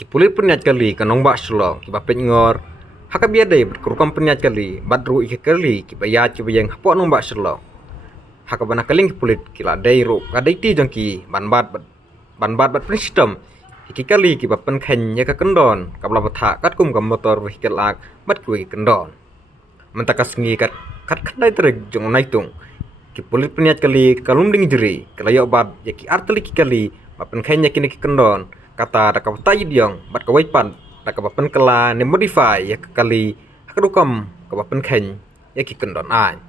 Kipulit peniat kali kanong bak shlong ki bapet ngor. Haka biadai berkurukam peniat kali badru ike kali ki bayat ki bayang hapok nong bak shlong. Haka bana kaling kipulit kila dai ru kadai ti jangki ban bat bat pristem. Iki kali ki bapen khen ya ka kendon kabla batha kat kum kam motor vehikel ak bat ki kendon. Mentakas ngi kat khandai trek jong naitung. Kipulit peniat kali kalum ding jeri kalayo bat ya ki arteli ki kali bapen khen ya ki kendon. Kata da ka tayi diong bat ka waipan da ka bapen kala ne modify ya kali hakadukam ka bapen khen ya ki kendon ai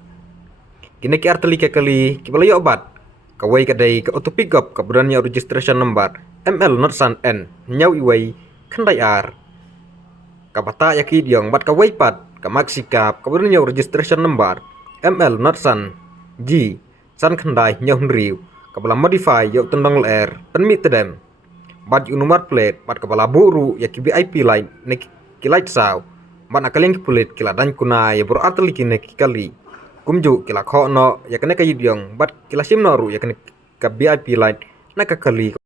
kini ki arteli ka kali ki balayo bat ka wai ka dai ka auto pick up ka beranya registration number ML not san N nyau iwai khandai ar ka bata ya ki diong bat ka waipat ka maxikap ka beranya registration number ML not san G san khandai nyau riu ka bala modify yo tendang ler penmi tedem bat number plate bat kepala buru ya ki VIP line ne ki light saw bat akaling kipulit kila dan kuna ya buru atli kine kali kumju kila kho no ya kene kayi diong bat kila sim no ru ya kene ka VIP line na ka kali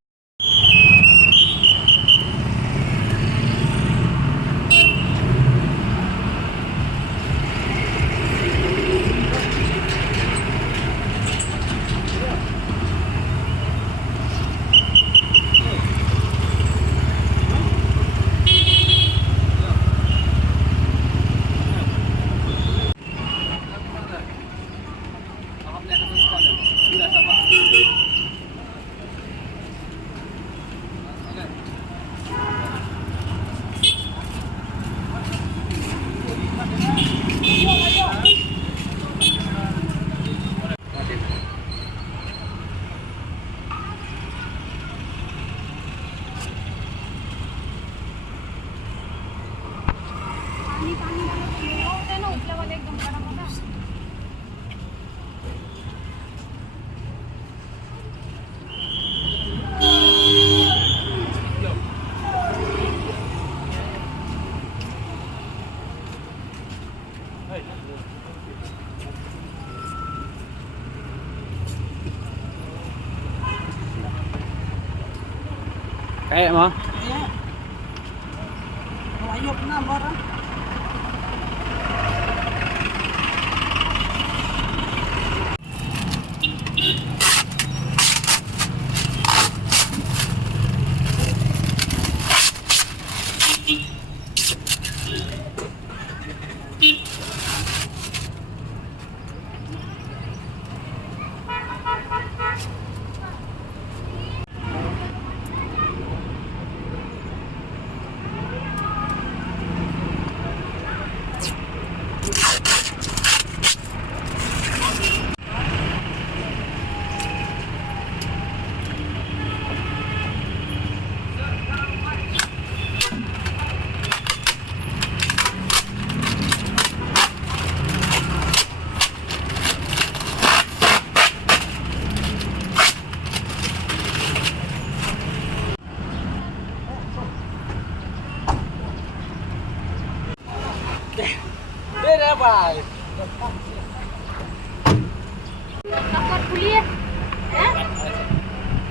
kayak mah Ayok na barang. Đây bài Takut kuliah,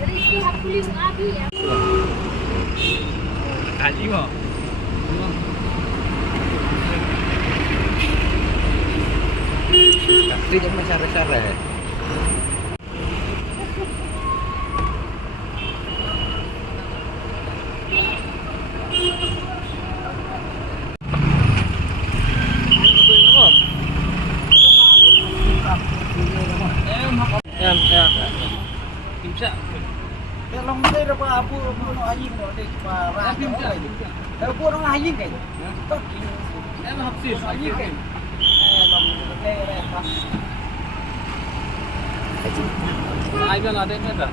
dari sini hak kuliah lagi ya. kaji mah tapi jangan sare-sare bisa Long đây là abu nó ayin nó đây và abu nó ayin cái tốt em học xỉu ayin cái long đây là pas ai biết là đây hết rồi